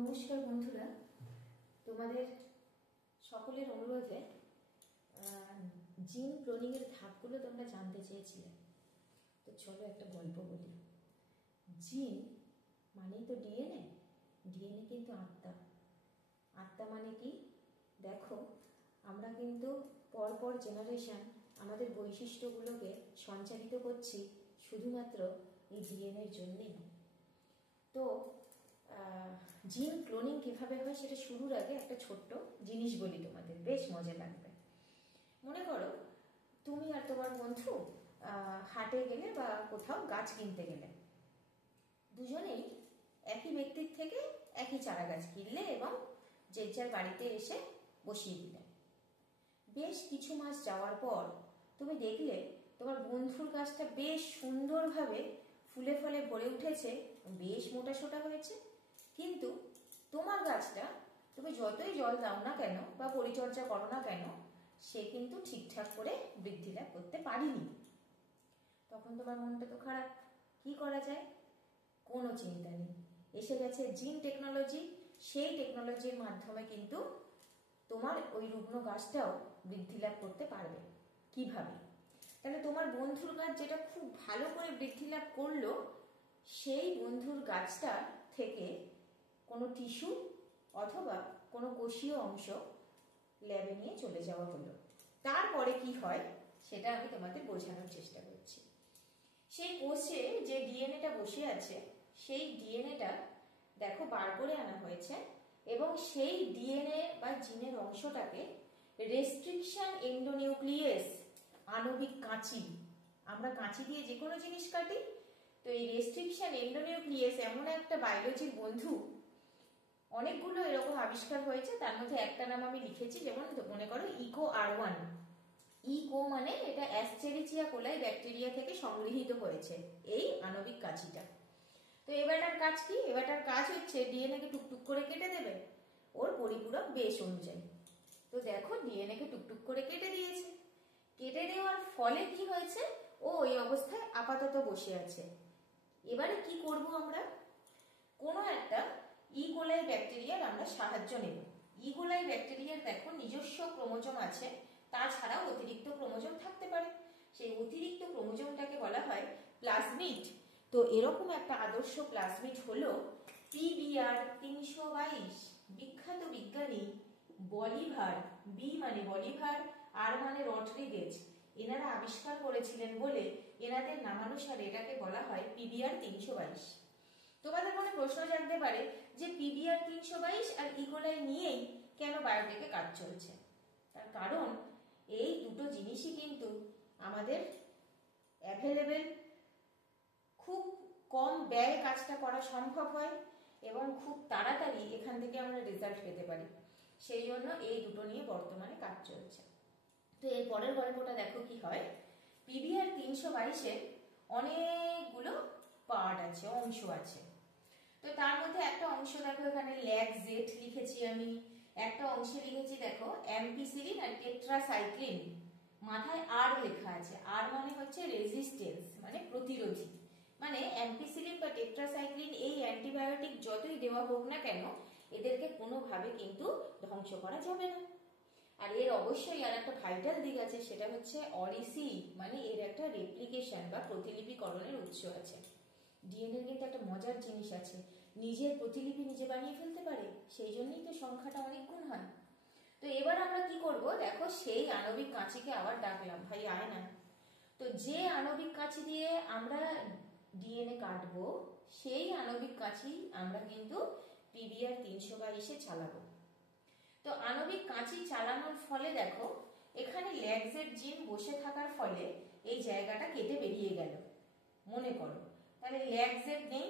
নমস্কার বন্ধুরা, তোমাদের সকলের অনুরোধে জিন ক্লোনিং এর ধাপগুলো তোমরা জানতে চেয়েছিলে। তো চলো একটা গল্প বলি। জিন মানেই তো ডিএনএ। ডিএনএ কিন্তু আত্মা। আত্মা মানে কি? দেখো, আমরা কিন্তু পরপর জেনারেশন আমাদের বৈশিষ্ট্যগুলোকে সঞ্চারিত করছি শুধুমাত্র এই ডিএনএর জন্যেই। তো জিন ক্লোনিং কিভাবে হয় সেটা শুরুর আগে একটা ছোট্ট জিনিস বলি তোমাদের, বেশ মজা লাগবে। মনে করো তুমি আর তোমার বন্ধু হাটে গেলে বা কোথাও গাছ কিনতে গেলে, দুজনেই একই ব্যক্তির থেকে একই চারা গাছ কিনলে এবং যে যার বাড়িতে এসে বসিয়ে দিলে। বেশ কিছু মাস যাওয়ার পর তুমি দেখলে তোমার বন্ধুর গাছটা বেশ সুন্দরভাবে ফুলে ফলে ভরে উঠেছে, বেশ মোটা সোটা হয়েছে। কিন্তু তোমার গাছটা তুমি যতই জল দাও না কেন বা পরিচর্যা করো না কেন, সে কিন্তু ঠিকঠাক করে বৃদ্ধি লাভ করতে পারেনি। তখন তোমার মনটা তো খারাপ। কি করা যায়? কোনো চিন্তা নেই, এসে গেছে জিন টেকনোলজি। সেই টেকনোলজির মাধ্যমে কিন্তু তোমার ওই রুগ্ন গাছটাও বৃদ্ধি লাভ করতে পারবে। কিভাবে? তাহলে তোমার বন্ধুর গাছ যেটা খুব ভালো করে বৃদ্ধি লাভ করলো, সেই বন্ধুর গাছটা থেকে কোনো টিস্যু অথবা কোনো কোষীয় অংশ ল্যাবে নিয়ে চলে যাওয়া হলো। তারপরে কি হয় সেটা আমি তোমাদের বোঝানোর চেষ্টা করছি। সেই কোষে যে ডিএনএটা বসে আছে, সেই ডিএনএটা দেখো বার করে আনা হয়েছে এবং সেই ডিএনএ বা জিনের অংশটাকে রেস্ট্রিকশন এন্ডোনিউক্লিয়াস, আণবিক কাঁচি, আমরা কাঁচি দিয়ে যে কোনো জিনিস কাটি, তো এই রেস্ট্রিকশন এন্ডোনিউক্লিয়াস এমন একটা বায়োলজির বন্ধু। অনেকগুলো এরকম আবিষ্কার হয়েছে, তার মধ্যে একটা নাম আমি লিখেছি, যেমন মনে করো ইকো আর1। ইকো মানে এটা অ্যাসচেরিচিয়া কোলাই ব্যাকটেরিয়া থেকে সংগৃহীত হয়েছে এই আণবিক কাঁচিটা। তো এবারটার কাজ কি? এবারটার কাজ হচ্ছে ডিএনএ কে টুকটুক করে কেটে দেবে ওর পরিপূরক বেশ অনুযায়ী। তো দেখো ডিএনএ কে টুকটুক করে কেটে দিয়েছে। কেটে দেওয়ার ফলে কি হয়েছে? ও ওই অবস্থায় আপাতত বসে আছে। এবারে কি করব আমরা? কোনো একটা ইকোলাই ব্যাকটেরিয়ার আমরা সাহায্য নেব। ইকোলাই ব্যাকটেরিয়ার দেখো নিজস্ব ক্রোমোজোম আছে, তাছাড়াও অতিরিক্ত ক্রোমোজোম থাকতে পারে। সেই অতিরিক্ত ক্রোমোজোমটাকে বলা হয় প্লাজমিড। তো এরকম একটা আদর্শ প্লাজমিড হলো পিবিআর 322। বিখ্যাত বিজ্ঞানী বলিভার, বি মানে বলিভার, আর মানে রডরিগেজ, এনারা আবিষ্কার করেছিলেন বলে এনাদের নামানুসারে এটাকে বলা হয় পিবিআর 322। তোমাদের মনে প্রশ্ন জাগতে পারে যে পিবিআর 322 আর ইকোলাই নিয়েই কেন বায়োটেকে কাজ চলছে? তার কারণ এই দুটো জিনিসই কিন্তু আমাদের অ্যাভেলেবেল, খুব কম ব্যয়ে কাজটা করা সম্ভব হয় এবং খুব তাড়াতাড়ি এখান থেকে আমরা রেজাল্ট পেতে পারি। সেই জন্য এই দুটো নিয়ে বর্তমানে কাজ চলছে। তো এর পরের গল্পটা দেখো কি হয়। পিবিআর 322-এর অনেকগুলো পার্ট আছে, অংশ আছে। তো তার মধ্যে একটা অংশ দেখো এখানে ল্যাকজেট লিখেছি আমি, একটা অংশে লিখেছি দেখো অ্যাম্পিসিলিন আর টেট্রাসাইক্লিন। মাথায় আর লেখা আছে, আর মানে হচ্ছে রেজিস্টেন্স, মানে প্রতিরোধী। মানে অ্যাম্পিসিলিন বা টেট্রাসাইক্লিন এই অ্যান্টিবায়োটিক যতই দেওয়া হোক না কেন, এদেরকে কোনোভাবে কিন্তু ধ্বংস করা যাবে না। আর এর অবশ্যই আর একটা ভাইটাল দিক আছে, সেটা হচ্ছে অরিসি, মানে এর একটা রেপ্লিকেশন বা প্রতিলিপিকরণের উৎস আছে। ডিএনএ কিন্তু একটা মজার জিনিস আছে, নিজের প্রতিলিপি নিজে বানিয়ে ফেলতে পারে, সেই জন্যই তো সংখ্যাটা অনেক গুণ হয়। তো এবার আমরা কি করব? দেখো সেই আণবিক কাঁচিকে আবার ডাকলাম, ভাই আয় না। তো যে আণবিক কাঁচি দিয়ে আমরা ডিএনএ কাটবো, সেই আণবিক কাঁচি আমরা কিন্তু পিবিআর 322-এ চালাবো। তো আণবিক কাঁচি চালানোর ফলে দেখো এখানে ল্যাকজেট জিন বসে থাকার ফলে এই জায়গাটা কেটে বেরিয়ে গেল। মনে করো তাহলে ল্যাকজেট নেই।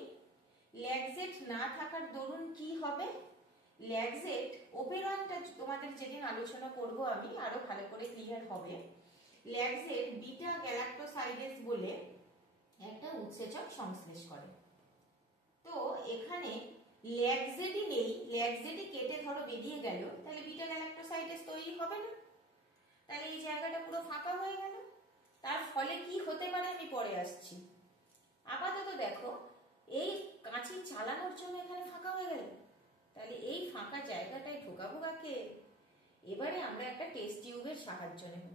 ল্যাকজেট না থাকার দরুন কি হবে? ল্যাকজেট ওপেরনটা তোমাদের যেদিন আলোচনা করব আমি, আরো ভালো করে ক্লিয়ার হবে। ল্যাকজেট বিটা গ্যালাক্টোসাইডেজ বলে একটা উৎসেচক সংশ্লেষ করে। তো এখানে ল্যাকজেটই নেই, ল্যাকজেটই কেটে ধরো বেরিয়ে গেল, তাহলে বিটা গ্যালাক্টোসাইডেজ তৈরি হবে না। তাহলে এই জায়গাটা পুরো ফাঁকা হয়ে গেল। তার ফলে কি হতে পারে আমি পরে আসছি। আপাতত দেখো এই কাঁচি চালানোর জন্য এখানে ফাঁকা হয়ে গেল, তাহলে তাহলে এই ফাঁকা জায়গাটায় ঢোকাবো কাকে? এবারে আমরা একটা টেস্ট টিউবের সাহায্য নেব।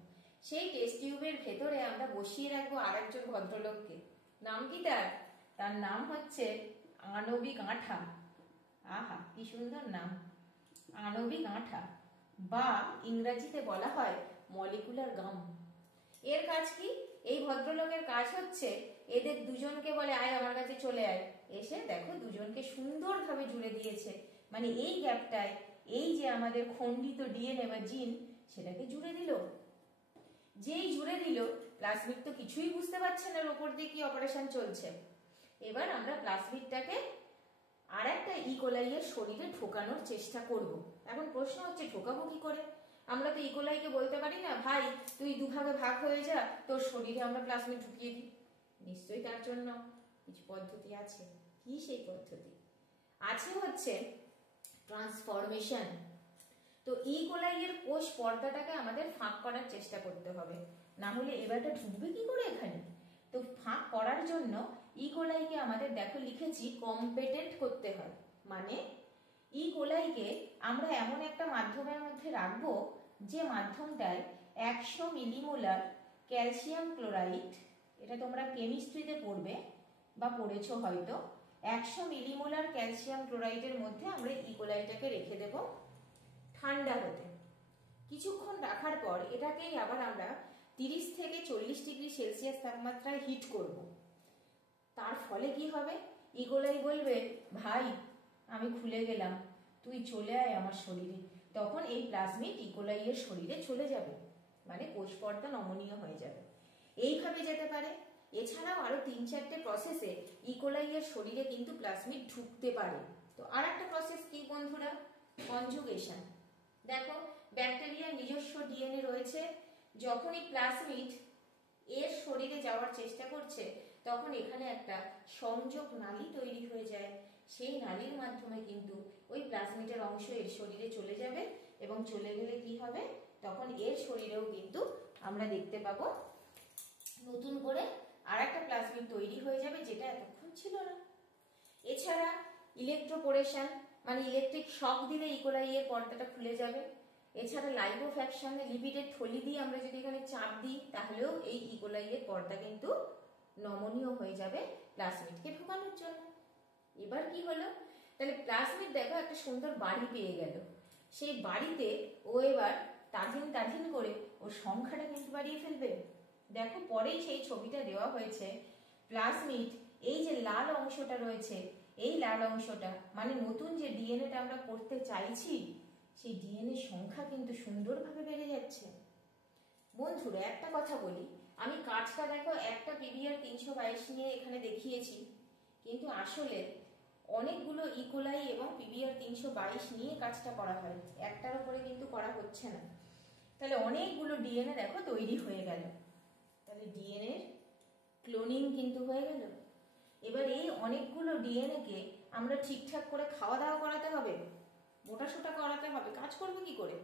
সেই টেস্ট টিউবের ভেতরে আমরা বসিয়ে রাখবো আরেকজন ভদ্রলোককে। নাম কি তার? তার নাম হচ্ছে আণবিক আঠা। আহা, কি সুন্দর নাম, আণবিক আঠা, বা ইংরেজিতে বলা হয় মলিকুলার গাম। এর কাজ কি? এই ভদ্রলোকের কাজ হচ্ছে এদের দুজনকে বলে, আয় আমার কাছে চলে আয়। এসে দেখো দুজনকে সুন্দরভাবে জুড়ে দিয়েছে, মানে এই গ্যাপটায় এই যে আমাদের খণ্ডিত ডিএনএ বা জিন, সেটাকে জুড়ে দিল। যেই জুড়ে দিল, প্লাজমিড তো কিছুই বুঝতে পারছে না ওপর দিয়ে কি অপারেশন চলছে। এবার আমরা প্লাজমিডটাকে আর একটা ইকোলাইয়ের শরীরে ঢোকানোর চেষ্টা করব। এখন প্রশ্ন হচ্ছে ঢোকাবো কি করে? আমরা তো ইকোলাইকে বলতে পারি না, ভাই তুই দুভাগে ভাগ হয়ে যা, তোর শরীরে আমরা প্লাজমিড ঢুকিয়ে দিই। নিশ্চয়ই তার জন্য কিছু পদ্ধতি আছে। কি সেই পদ্ধতি? আছে হচ্ছে ট্রান্সফরমেশন। তো ইকোলাইয়ের কোষ পর্দাটাকে আমাদের ফাঁক করার চেষ্টা করতে হবে, না হলে এবারটা ঢুকবে কি করে এখানে? তো ফাঁক করার জন্য ইকোলাইকে আমাদের দেখো লিখেছি কম্পেটেন্ট করতে হয়। মানে ইকোলাইকে আমরা এমন একটা মাধ্যমের মধ্যে রাখবো যে মাধ্যমটায় 100 মিলিমোলার ক্যালসিয়াম ক্লোরাইড, এটা তোমরা কেমিস্ট্রিতে পড়বে বা পড়েছো হয়তো, 100 মিলিমোলার ক্যালসিয়াম ক্লোরাইডের মধ্যে আমরা ইকোলাইটাকে রেখে দেব ঠান্ডা হতে। কিছুক্ষণ রাখার পর এটাকেই আবার আমরা 30 থেকে 40 ডিগ্রি সেলসিয়াস তাপমাত্রায় হিট করব। তার ফলে কি হবে? ইকোলাই বলবে, ভাই আমি খুলে গেলাম, তুই চলে আয় আমার শরীরে। তখন এই প্লাজমিড ইকোলাইয়ের শরীরে চলে যাবে, মানে কোষ পর্দা নমনীয় হয়ে যাবে। এইভাবে যেতে পারে। এছাড়াও আরো 3-4টে প্রসেসে ইকোলাইয়ের শরীরে কিন্তু প্লাজমিড ঢুকতে পারে। তো আর একটা প্রসেস কি বন্ধুরা? কনজুগেশন। দেখো ব্যাকটেরিয়ার নিজস্ব ডিএনএ রয়েছে, যখনই প্লাজমিড এর শরীরে যাওয়ার চেষ্টা করছে তখন এখানে একটা সংযোগ নালী তৈরি হয়ে যায়। সেই নালীর মাধ্যমে কিন্তু ওই প্লাজমিডের অংশ এর শরীরে চলে যাবে, এবং চলে গেলে কি হবে? তখন এর শরীরেও কিন্তু আমরা দেখতে পাবো নতুন করে আর একটা প্লাজমিড তৈরি হয়ে যাবে, যেটা এতক্ষণ ছিল না। এছাড়া ইলেকট্রোপোরেশন, মানে ইলেকট্রিক শক দিলে ইকোলাইয়ের পর্দাটা খুলে যাবে। এছাড়া লাইপোফ্যাকশন, লিপিডের থলি দিয়ে আমরা যদি এখানে চাপ দিই তাহলেও এই ইকোলাইয়ের পর্দা কিন্তু নমনীয় হয়ে যাবে প্লাজমিডকে ঢোকানোর জন্য। এবার কি হলো? তাহলে প্লাজমিড দেখো একটা সুন্দর বাড়ি পেয়ে গেল। সেই বাড়িতে ও এবার তাজিন করে ওর সংখ্যাটা কিন্তু বাড়িয়ে ফেলবে। দেখো পরেই সেই ছবিটা দেওয়া হয়েছে। প্লাজমিড এই যে লাল অংশটা রয়েছে, এই লাল অংশটা মানে নতুন যে ডিএনএটা আমরা করতে চাইছি, সেই ডিএনএ সংখ্যা কিন্তু সুন্দরভাবে বেড়ে যাচ্ছে। বন্ধুরা একটা কথা বলি, আমি কাজটা দেখো একটা পিবিআর 322 নিয়ে এখানে দেখিয়েছি, কিন্তু আসলে অনেকগুলো ইকোলাই এবং পিবিআর 322 নিয়ে কাজটা করা হয়, একটার উপরে কিন্তু করা হচ্ছে না। তাহলে অনেকগুলো ডিএনএ দেখো তৈরি হয়ে গেল। তাহলে ডিএনএ ক্লোনিং কিন্তু হয়ে গেল। এবার এই অনেকগুলো ডিএনএ কে আমরা ঠিকঠাক করে খাওয়া দাওয়া করাতে হবে, মোটাসোটা করাতে হবে। কাজ করবে কি করে?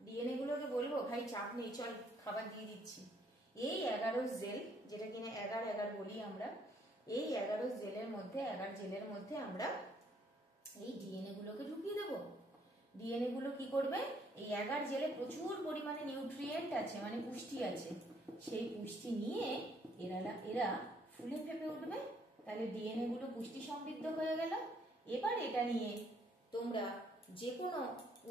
ডিএনএ গুলোকে বলবো, ভাই চাপ নেই, চল খাবার দিয়ে দিচ্ছি। এই 11 জেল, যেটা কিনা 11 বলি আমরা, এই 11 জেলের মধ্যে আমরা এই ডিএনএ গুলোকে ঢুকিয়ে দেবো। ডিএনএ গুলো কি করবে? এই 11 জেলে প্রচুর পরিমাণে নিউট্রিয়েন্ট আছে, মানে পুষ্টি আছে। সেই পুষ্টি নিয়ে এরা ফুলে ফেপে উঠবে। তাহলে ডিএনএ গুলো পুষ্টি সমৃদ্ধ হয়ে গেল। এবার এটা নিয়ে তোমরা যে কোনো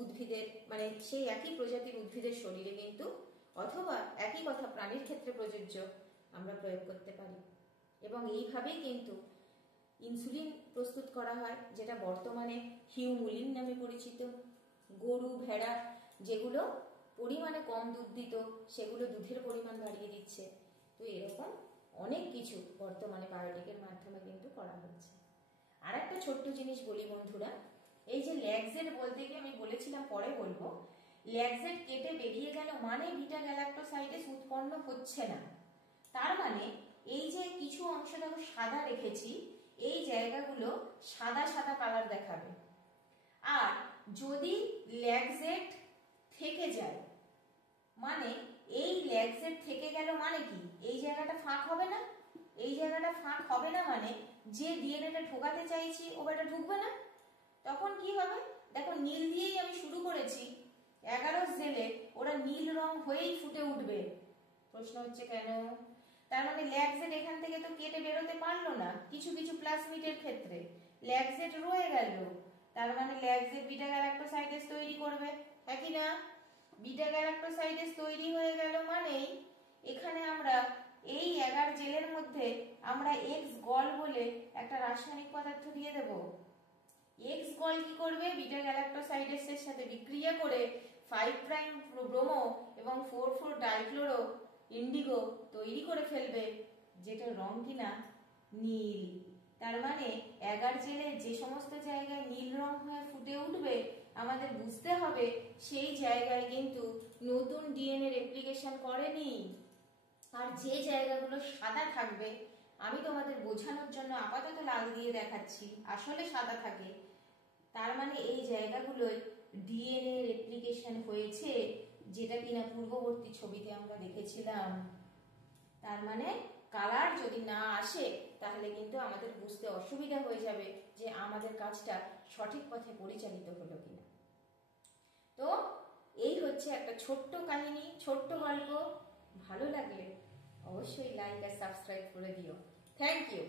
উদ্ভিদের, মানে সেই একই প্রজাতির উদ্ভিদের শরীরে কিন্তু, অথবা একই কথা প্রাণীর ক্ষেত্রে প্রযোজ্য, আমরা প্রয়োগ করতে পারি। এবং এইভাবেই কিন্তু ইনসুলিন প্রস্তুত করা হয়, যেটা বর্তমানে হিউমুলিন নামে পরিচিত। গরু ভেড়া যেগুলো পরিমাণে কম দুধ দিত, সেগুলো দুধের পরিমাণ বাড়িয়ে দিচ্ছে। তো এরকম অনেক কিছু বর্তমানে বায়োটেকের মাধ্যমে কিন্তু করা হচ্ছে। আর একটা ছোট্ট জিনিস বলি বন্ধুরা, এই যে ল্যাকজেট বলতে গিয়ে আমি বলেছিলাম পরে বলবো, ল্যাকজেট কেটে বেরিয়ে গেল মানে বিটা গ্যালাক্টোসাইডেস উৎপন্ন হচ্ছে না। তার মানে এই যে কিছু অংশ দেখো সাদা রেখেছি, এই জায়গাগুলো সাদা সাদা কালার দেখাবে। আর যদি ল্যাকজেট থেকে যায়, মানে এই ল্যাকজেট থেকে গেল মানে কি? এই জায়গাটা ফাঁক হবে না। এই জায়গাটা ফাঁক হবে না মানে যে ডিএনএটা ঢোকাতে চাইছি ওটা ঢুকবে না। তখন কি হবে? দেখো নীল দিয়েই আমি শুরু করেছি, 11 জেলে ওরা নীল রং হয়েই ফুটে উঠবে। প্রশ্ন হচ্ছে কেন? তার মানে ল্যাকজেট এখান থেকে তো কেটে বেরোতে পারলো না, কিছু কিছু প্লাজমিডের ক্ষেত্রে ল্যাকজেট রয়ে গেল। তার মানে ল্যাকজেট বিটা গ্যালাক্টোসাইডেস তৈরি করবে, হ্যাঁ কি না? বিটা গ্যালাক্টোসাইডেস তৈরি হয়ে গেল মানেই এখানে আমরা এই অ্যাগার জেলের মধ্যে আমরা এক্স গল বলে একটা রাসায়নিক পদার্থ দিয়ে দেব। এক্স গল কি করবে? বিটা গ্যালাক্টোসাইডেসের সাথে বিক্রিয়া করে 5 প্রাইম ব্রোমো এবং 4,4 ডাইক্লোরো ইন্ডিগো তৈরি করে ফেলবে, যেটার রং কিনা নীল। তার মানে অ্যাগার জেলে যে সমস্ত জায়গায় নীল রং হয়ে ফুটে উঠবে আমাদের বুঝতে হবে সেই জায়গায় কিন্তু নতুন ডিএনএ রেপ্লিকেশন করেনি। আর যে জায়গাগুলো সাদা থাকবে, আমি তোমাদের বোঝানোর জন্য আপাতত লাল দিয়ে দেখাচ্ছি, আসলে সাদা থাকে, তার মানে এই জায়গাগুলোয় ডিএনএ রেপ্লিকেশন হয়েছে, যেটা কিনা পূর্ববর্তী ছবিতে আমরা দেখেছিলাম। তার মানে কালার যদি না আসে তাহলে কিন্তু আমাদের বুঝতে অসুবিধা হয়ে যাবে যে আমাদের কাজটা সঠিক পথে পরিচালিত হলো কিনা। তো এই হচ্ছে একটা ছোট্ট কাহিনী, ছোট্ট গল্প। ভালো লাগলে অবশ্যই লাইক আর সাবস্ক্রাইব করে দিও। Thank you.